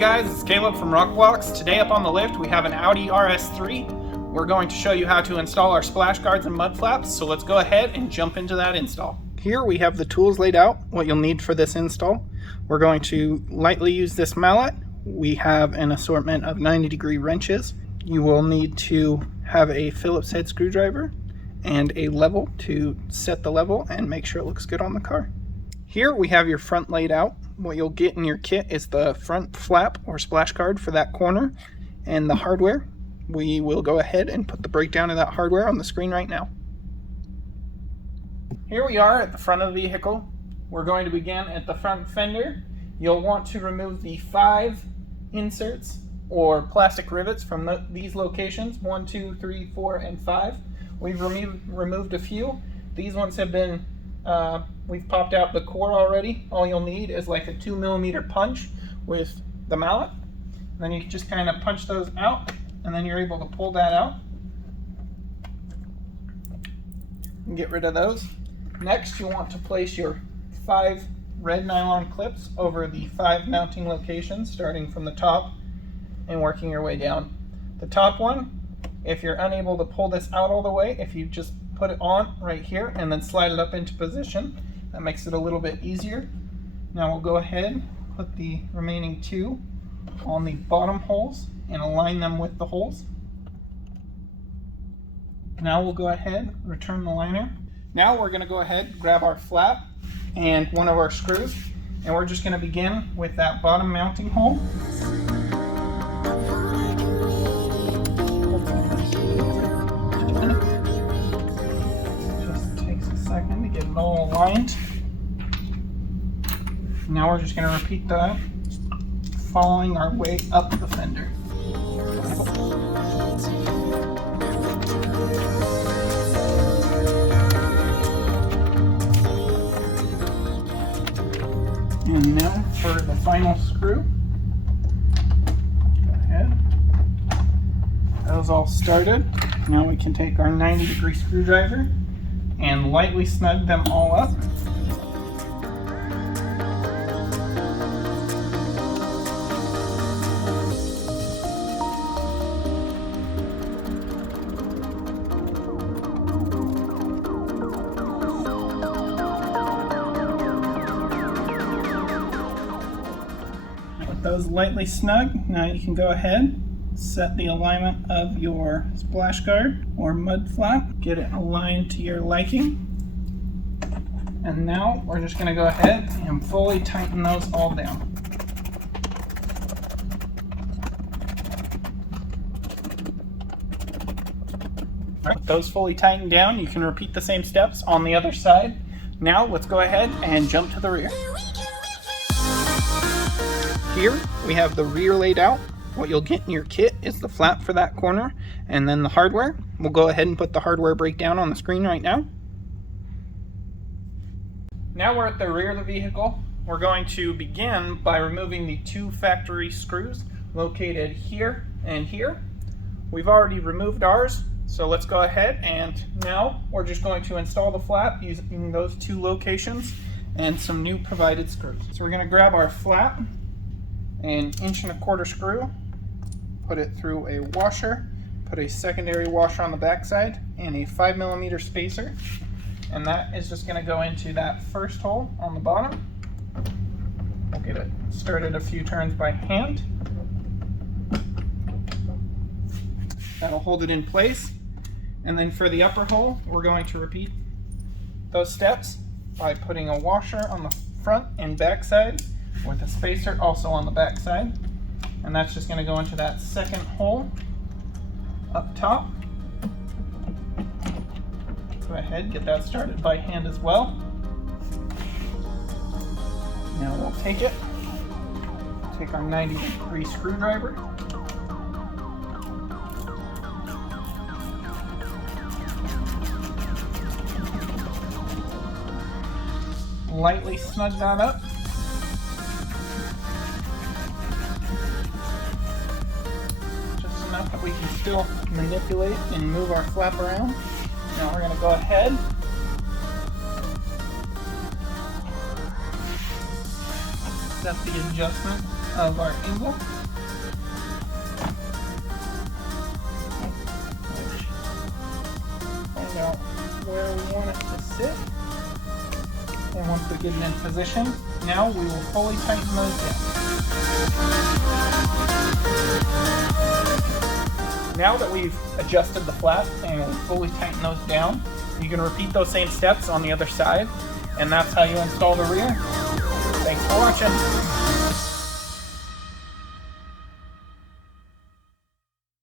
guys, it's Caleb from Rokblokz. Today up on the lift we have an Audi RS3. We're going to show you how to install our splash guards and mud flaps, so let's go ahead and jump into that install. Here we have the tools laid out, what you'll need for this install. We're going to lightly use this mallet. We have an assortment of 90-degree wrenches. You will need to have a Phillips head screwdriver and a level to set the level and make sure it looks good on the car. Here we have your front laid out. What you'll get in your kit is the front flap or splash guard for that corner and the hardware. We will go ahead and put the breakdown of that hardware on the screen right now. Here we are at the front of the vehicle. We're going to begin at the front fender. You'll want to remove the 5 inserts or plastic rivets from these locations, 1, 2, 3, 4, and 5. We've removed a few. These ones have been we've popped out the core already. All you'll need is like a 2mm punch with the mallet. And then you just kind of punch those out, and then you're able to pull that out and get rid of those. Next, you want to place your 5 red nylon clips over the 5 mounting locations, starting from the top and working your way down. The top one, if you're unable to pull this out all the way, if you just put it on right here and then slide it up into position, that makes it a little bit easier. Now we'll go ahead, put the remaining 2 on the bottom holes and align them with the holes. Now we'll go ahead, return the liner. Now we're going to go ahead, grab our flap and one of our screws, and we're just going to begin with that bottom mounting hole. Second to get it all aligned. Now we're just going to repeat that, following our way up the fender. And now for the final screw. Go ahead. That was all started. Now we can take our 90-degree screwdriver and lightly snug them all up. With those lightly snug, now you can go ahead, set the alignment of your splash guard or mud flap, get it aligned to your liking, and now we're just going to go ahead and fully tighten those all down. With those fully tightened down, you can repeat the same steps on the other side. Now let's go ahead and jump to the rear. Here we have the rear laid out. What you'll get in your kit is the flap for that corner and then the hardware. We'll go ahead and put the hardware breakdown on the screen right now. Now we're at the rear of the vehicle. We're going to begin by removing the 2 factory screws located here and here. We've already removed ours, so let's go ahead and now we're just going to install the flap using those 2 locations and some new provided screws. So we're going to grab our flap, an 1.25" screw, put it through a washer, put a secondary washer on the back side, and a 5mm spacer, and that is just going to go into that first hole on the bottom. We'll get it started a few turns by hand. That'll hold it in place, and then for the upper hole we're going to repeat those steps by putting a washer on the front and back side with a spacer also on the back side, and that's just going to go into that second hole up top. Go ahead, get that started by hand as well. Now we'll take our 90-degree screwdriver, lightly snug that up. That we can still manipulate and move our flap around. Now we're going to go ahead set the adjustment of our easel. Find out where we want it to sit. And once we get it in position, now we will fully tighten those down. Now that we've adjusted the flap and fully tightened those down, you can repeat those same steps on the other side, and that's how you install the rear. Thanks for watching.